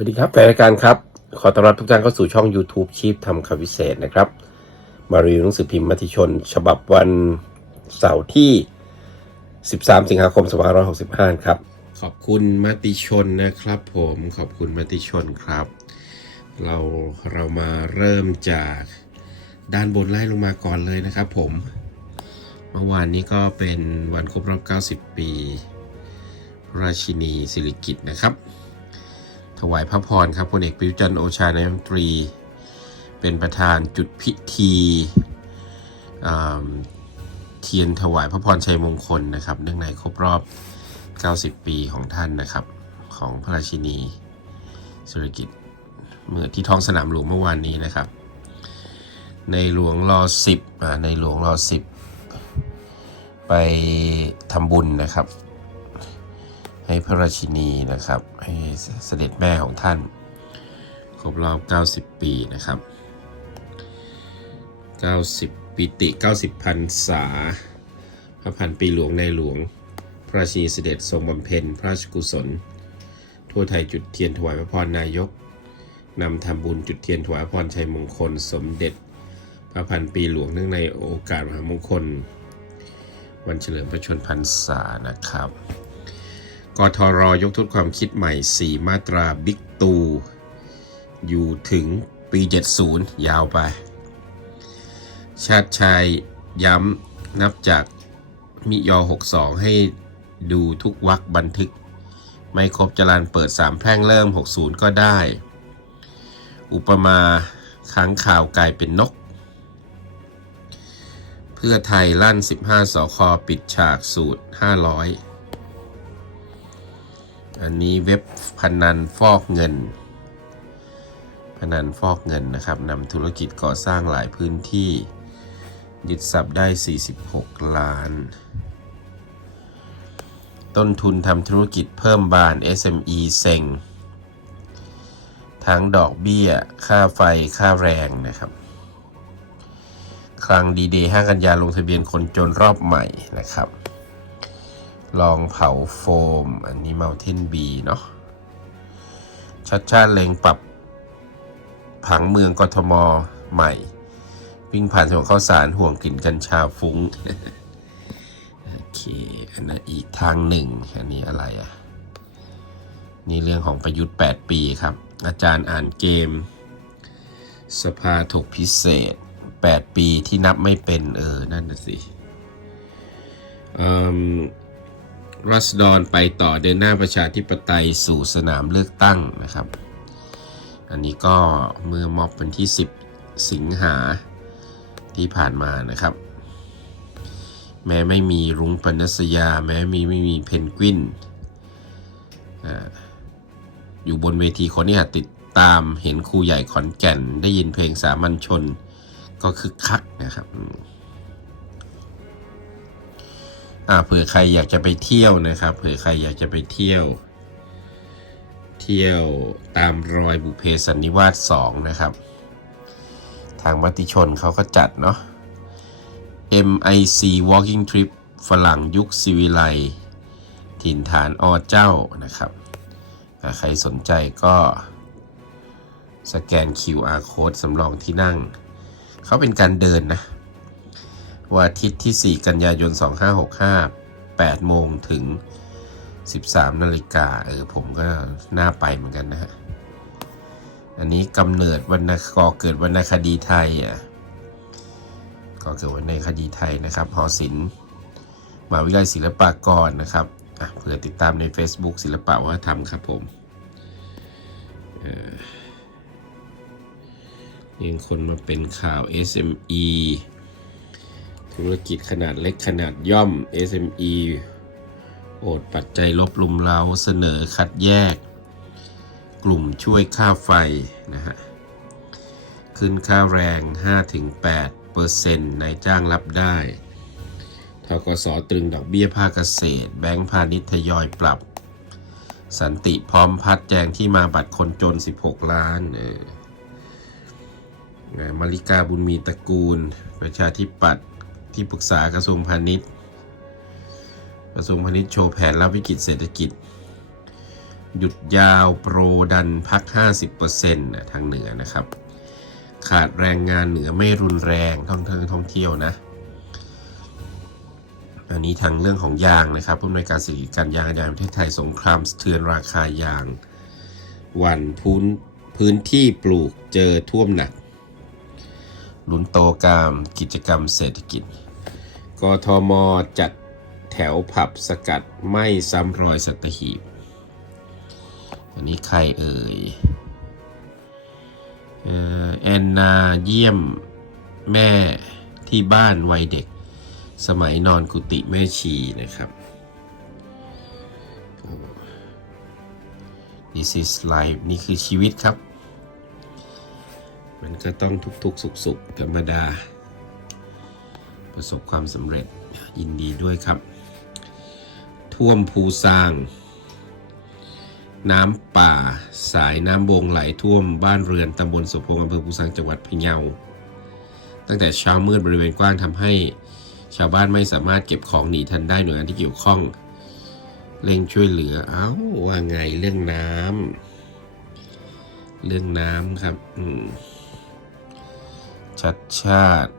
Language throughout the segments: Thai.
สวัสดีครับแฟนรายการครับ ขอต้อนรับทุกท่านเข้าสู่ช่อง YouTube ชีพทำคำวิเศษนะครับ มารีวิวหนังสือพิมพ์มติชน ฉบับวันเสาร์ที่ 13 สิงหาคม2565 ครับ ขอบคุณมติชนนะครับผมขอบคุณมติชนครับ เราเรามาเริ่มจากด้านบนไล่ลงมาก่อนเลยนะครับผม เมื่อวานนี้ก็เป็นวันครบรอบ 90 ปี ราชินีสิริกิตนะครับ ถวายพระพรครับพลเอกประยุจันทร์โอชานายกรัฐมนตรี เป็นประธานจุดพิธีเทียนถวายพระพรชัยมงคลนะครับเนื่องในครบรอบ 90 ปีของท่านนะครับของพระราชินีสุรกิติ์เมื่อที่ท้องสนามหลวงเมื่อวานนี้นะครับ ในหลวงรอสิบอ่าในหลวงรอสิบไปทำบุญนะครับ ให้พระราชินีนะครับ ให้เสด็จแม่ของท่าน ครบรอบ 90 ปีนะครับ 90ปีติ 90พรรษา พระพันปีหลวงในหลวง พระราชินีเสด็จทรงบำเพ็ญพระราชกุศล ทั่วไทยจุดเทียนถวายพระพรนายกนำทำบุญจุดเทียนถวายพรชัยมงคล สมเด็จ พระพันปีหลวงเนื่องในโอกาสมหามงคล วันเฉลิมพระชนมพรรษานะครับ กทรยกทุนความคิดใหม่ 4 มาตราบิ๊กตู อยู่ถึงปี 70 ยาวไป ชาติชายย้ำนับจากมิยอ 62 ให้ดูทุกวักบันทึก ไม่ครบจรานเปิด 3 แพร่งเริ่ม 60 ก็ได้ อุปมาค้างข่าวกลายเป็นนก เพื่อไทยลั่น 15 สคปิดฉากสูตร 500 อันนี้เว็บพนันฟอกเงิน พนันฟอกเงินนะครับนำธุรกิจก่อสร้างหลายพื้นที่ ยึดทรัพย์ได้ 46 ล้าน ต้นทุนทำธุรกิจเพิ่มบาน SME เซ็ง ทั้งดอกเบี้ย ค่าไฟ ค่าแรงนะครับ คลังดีเดย์5กันยาลงทะเบียนคนจนรอบใหม่นะครับ ลองเผาโฟม อันนี้ Mountain B เนาะชัดชาติเลงปรับผังเมืองกทมใหม่ วิ่งผ่านถนนข้าวสารห่วงกลิ่นกัญชาฟุ้ง โอเค อันนั้นอีกทางหนึ่ง อันนี้อะไรอะ นี่เรื่องของประยุทธ์ 8 ปีครับ อาจารย์อ่านเกม สภาถกพิเศษ 8 ปีที่นับไม่เป็น เออ นั่นน่ะสิ อืม รัศดรไปต่อเดินหน้าประชาธิปไตยสู่สนามเลือกตั้งนะครับ อันนี้ก็เมื่อม็อบวันที่ 10 สิงหาที่ผ่านมานะครับ แม้ไม่มีรุ้งปนัสยา แม้มีไม่มีเพนกวินอยู่บนเวทีคนนี้ติดตามเห็นครูใหญ่ขอนแก่น ได้ยินเพลงสามัญชนก็คึกคักนะครับ อ่าเผื่อใครอยากจะไปเที่ยวนะครับ เผื่อใครอยากจะไปเที่ยว เที่ยวตามรอยบุเพสันนิวาสสองนะครับ ทางมติชนเขาก็จัดเนาะ MIC Walking Trip ฝรั่งยุคสิวิไลถิ่นฐานอเจ้านะครับ ใครสนใจก็สแกน QR code สำรองที่นั่ง เขาเป็นการเดินนะ วันอาทิตย์ที่ 4 กันยายน 2565 8โมงถึง 13นาฬิกาเออผมก็น่าไปเหมือนกันนะฮะ อันนี้กำเนิดวรรณก่อเกิดวรรณคดีไทยอะก่อเกิดวรรณคดีไทยนะครับหอศิลป์มหาวิทยาลัยศิลปากรนะครับอะเผื่อติดตามใน Facebook ศิลปะวัฒนธรรมครับผมเออยังคนมาเป็นข่าว SME ธุรกิจขนาดเล็กขนาดย่อม SME โอดปัจจัยลบลุมเล้าเสนอคัดแยก กลุ่มช่วยค่าไฟนะฮะขึ้นค่าแรง 5-8%เปอร์เซ็นต์นายจ้างรับได้ทกสตรึงดอกเบี้ยภาคเกษตร แบงก์พาณิชย์ทยอยปรับ สันติพร้อมพัดแจงที่มาบัตรคนจน 16 ล้านเออมาริกาบุญมีตระกูล ประชาธิปัตย์ ที่ปรึกษากระทรวงพาณิชย์ กระทรวงพาณิชย์โชว์แผนรับวิกฤตเศรษฐกิจ หยุดยาวโปรดันพัก 50%นะทางเหนือนะครับ ขาดแรงงานเหนือไม่รุนแรงท่องเที่ยวท่องเที่ยวนะอันนี้ทางเรื่องของยางนะครับผู้อำนวยการสิริการยางยางประเทศไทยสงครามสะเทือนราคายาง วันพื้นพื้นที่ปลูกเจอท่วมหนักลุ้นโตกามกิจกรรมเศรษฐกิจ กทมจัดแถวผับสกัดไม่ซ้ำรอยสัตหีบ อันนี้ใครเอ่ยเอ่อแอนนาเยี่ยมแม่ที่บ้านวัยเด็ก สมัยนอนกุฏิแม่ชีนะครับ This is life นี่คือชีวิตครับ มันก็ต้องทุกๆสุขๆธรรมดา ประสบความสำเร็จยินดีด้วยครับ ท่วมภูซาง น้ำป่า สายน้ำบงไหลท่วมบ้านเรือนตำบลสุพงอำเภอภูซางจังหวัดพะเยา ตั้งแต่เช้ามืดบริเวณกว้างทำให้ชาวบ้านไม่สามารถเก็บของหนีทันได้หน่วยงานที่เกี่ยวข้องเร่งช่วยเหลือ เอ้าว่าไงเรื่องน้ำเรื่องน้ำครับ ชัดชาติ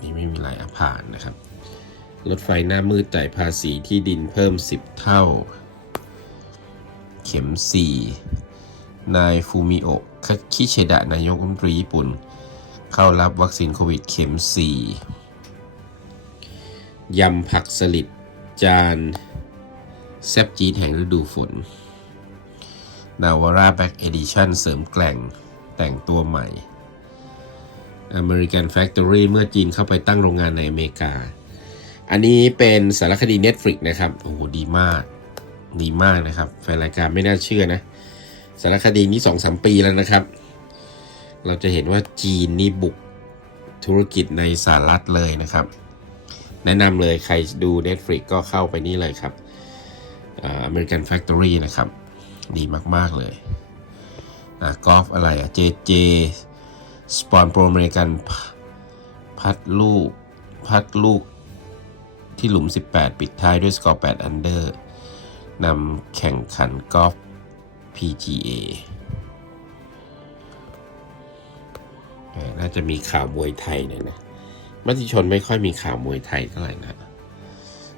นี่ไม่มีอะไรอาผ่านนะครับ รถไฟหน้ามืดจ่ายภาษีที่ดินเพิ่ม 10 เท่า เข็ม 4 นายฟูมิโอะคิเชดะนายกรัฐมนตรีญี่ปุ่น เข้ารับวัคซีนโควิดเข็ม 4 ยำผักสลิดจานแซบจีดแห่งฤดูฝนนาวาร่าแบ็กเอดิชั่นเสริมแกล่งแต่งตัวใหม่ American Factory เมื่อจีนเข้าไปตั้งโรงงานในอเมริกา อันนี้เป็นสารคดี Netflix นะครับ โอ้โห ดีมาก ดีมากนะครับ แฟนรายการไม่น่าเชื่อนะ สารคดีนี้สองสามปีแล้วนะครับ เราจะเห็นว่าจีนนี่บุกธุรกิจในสหรัฐเลยนะครับ แนะนำเลยใครดู Netflix ก็เข้าไปนี่เลยครับ American Factory นะครับ ดีมาก ๆ เลยอะกอล์ฟอะไรอะ JJ สปอนโปรอเมริกันพัดลูกพัดลูกที่หลุม 18 ปิดท้ายด้วยสกอร์ 8 อันเดอร์นำแข่งขันกอล์ฟ PGA น่าจะมีข่าวมวยไทยหน่อยนะมัติชนไม่ค่อยมีข่าวมวยไทยเท่าไหร่นะ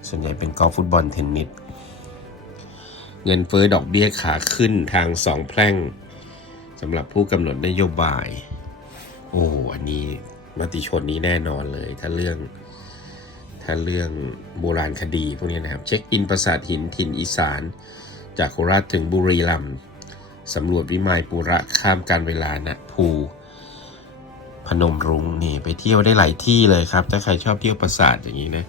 ส่วนใหญ่เป็นกอล์ฟฟุตบอลเทนนิส เงินเฟ้อดอกเบี้ยขาขึ้นทางสองแพร่งสำหรับผู้กำหนดนโยบาย โอ้อันนี้มติชนนี้แน่นอนเลย ถ้าเรื่อง ถ้าเรื่องโบราณคดีพวกนี้นะครับ เช็คอินปราสาทหินถิ่นอีสาน จากโคราชถึงบุรีรัมย์สำรวจวิมายปุระข้ามการเวลาณภู พนมรุ้งนี่ไปเที่ยวได้หลายที่เลยครับ ถ้าใครชอบเที่ยวปราสาทอย่างนี้นะ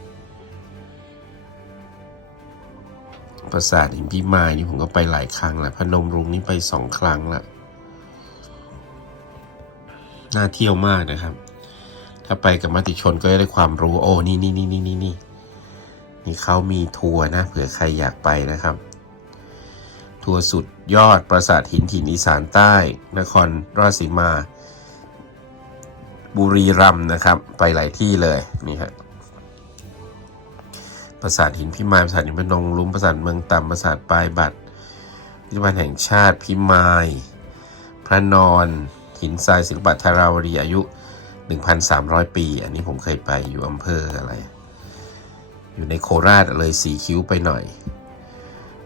ปราสาทหินพิมายนี่ผมก็ไปหลายครั้งแล้วพนมรุ้งนี่ไปสองครั้งละ น่าเที่ยวมากนะครับ ถ้าไปกับมติชนก็จะได้ความรู้โอ้นี่นี่นี่นี่นี่นี่นี่เขามีทัวร์นะเผื่อใครอยากไปนะครับ ทัวร์สุดยอดปราสาทหินถิ่นอีสานใต้ นครราชสีมา บุรีรัมย์นะครับ ไปหลายที่เลยนี่ฮะปราสาทหินพิมายปราสาทหินพนงลุมปราสาทเมืองต่ำปราสาทปลายบัตรพิพิธภัณฑ์แห่งชาติพิมาย พระนอน หินทรายศิลปะธาราวดีอายุ 1,300 ปี อันนี้ผมเคยไปอยู่อำเภออะไร อยู่ในโคราชเลยสีคิ้วไปหน่อย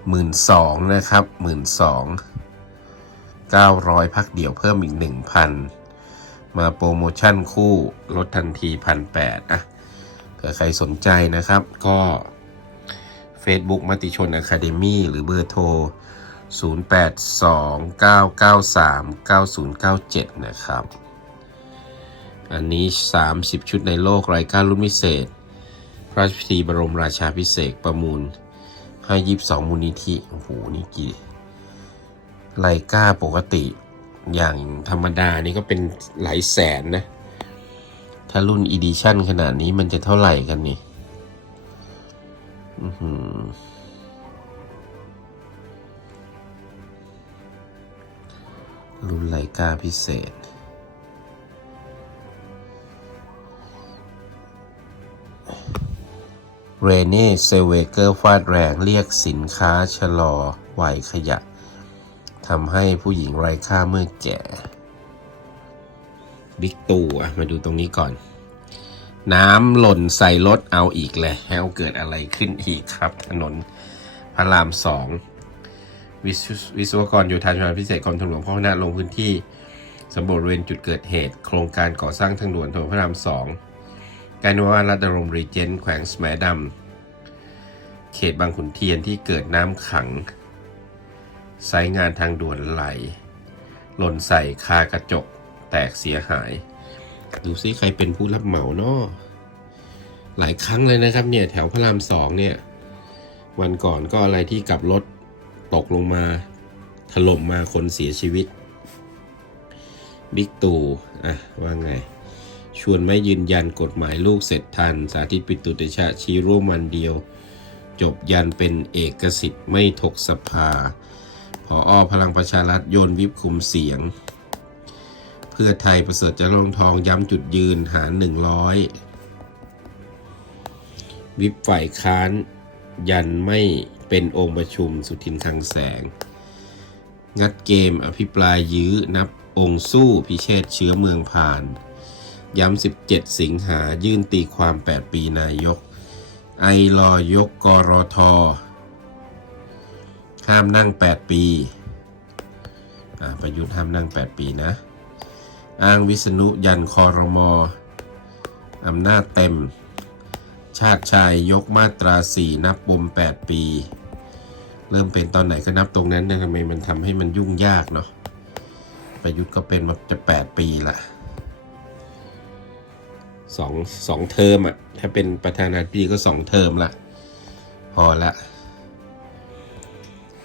หมื่นสองนะครับหมื่นสองเก้าร้อยพักเดี่ยวเพิ่มอีกหนึ่งพันมาโปรโมชั่นคู่ลดทันทีพันแปดอะเผื่อใครสนใจนะครับก็ Facebook มติชน Academy หรือเบอร์โทร 0829939097 นะครับ อันนี้ 30 ชุดในโลกรายการรุ่นพิเศษ พระราชพิธีบรมราชาพิเศษประมูล ให้ยีบสองมูลนิธิ โอ้โห นี่กี่ไลก้าปกติ อย่างธรรมดานี่ก็เป็นหลายแสนนะ ถ้ารุ่นอีดิชั่นขนาดนี้มันจะเท่าไหร่กันนี่ อื้อหือ รุ่นไลกาพิเศษ เรเน่เซเวเกอร์ฟาดแรงเรียกสินค้าชะลอวัยขยะทำให้ผู้หญิงไร้ค่าเมื่อแก่บิ๊กตู่มาดูตรงนี้ก่อน น้ำหล่นใส่รถเอาอีกแล้วเกิดอะไรขึ้นอีกครับ ถนนพระรามสอง วิศวศวกรโยธาชำนาญพิเศษกรมทางหลวงพ่อพระนาลงพื้นที่สำรวจบริเวณจุดเกิดเหตุ โครงการก่อสร้างทางด่วนถนนพระรามสองกล้นวารัตรมรีเจนแขวงสมดำเขตบางขุนเทียนที่เกิดน้ำขังไซต์งานทางด่วนไหล หล่นใส่คากระจกแตกเสียหาย ดูซิใครเป็นผู้รับเหมาเนาะหลายครั้งเลยนะครับเนี่ยแถวพระรามสองเนี่ย วันก่อนก็อะไรที่กลับรถ ตกลงมาถล่มมาคนเสียชีวิต บิ๊กตู่อะว่าไง ชวนไม่ยืนยันกฎหมายลูกเสร็จทัน สาธิตปิตุเตชะชี้ร่วมวันเดียว จบยันเป็นเอกสิทธิ์ไม่ถกสภาพออพลังประชารัฐโยนวิปคุมเสียง เพื่อไทยประเสริฐจะลงทองย้ำจุดยืนหาร 100 วิปฝ่ายค้านยันไม่ เป็นองค์ประชุมสุทินคลังแสง งัดเกมอภิปรายยื้อนับองค์สู้พิเชษเชื้อเมืองผ่าน ย้ำ 17 สิงหายื่นตีความ 8 ปีนายก ไอรอยกกรทห้ามนั่ง 8 ปีอ่าประยุทธ์ห้ามนั่ง 8 ปีนะ อ้างวิษณุยันคอรมออำนาจเต็ม ชาติชายยกมาตรา 4 นับปม 8 ปี เริ่มเป็นตอนไหนก็นับตรงนั้นนะทำไมมันทำให้มันยุ่งยากเนาะประยุทธ์ก็เป็นมาจะ 8 ปีละสองสองเทอมอะถ้าเป็นประธานาธิบดีก็สองเทอมละพอละ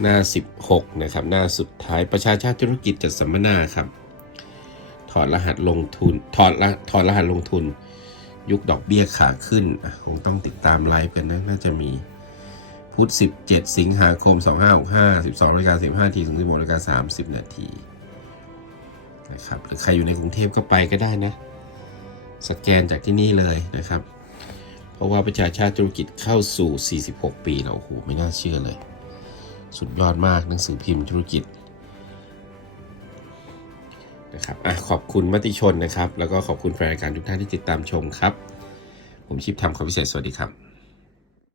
หน้า 16 นะครับ หน้าสุดท้ายประชาชาติธุรกิจจัดสัมมนาครับ ถอดรหัสลงทุน ถอดรถอดรหัสลงทุน ยุคดอกเบี้ยขาขึ้นคงต้องติดตามไลฟ์กันนะน่าจะมีพุธ17 สิงหาคม 2565 12นาฬิกา15นาทีถึง16นาฬิกา30 นาทีนะครับหรือใครอยู่ในกรุงเทพก็ไปก็ได้นะ สแกนจากที่นี่เลยนะครับ เพราะว่าประชาชาติธุรกิจเข้าสู่ 46 ปีแล้วโอ้โหไม่น่าเชื่อเลย สุดยอดมากหนังสือพิมพ์ธุรกิจ นะครับอะขอบคุณมติชนนะครับ แล้วก็ขอบคุณแฟนรายการทุกท่านที่ติดตามชมครับ ผมชิปทำความพิเศษสวัสดีครับ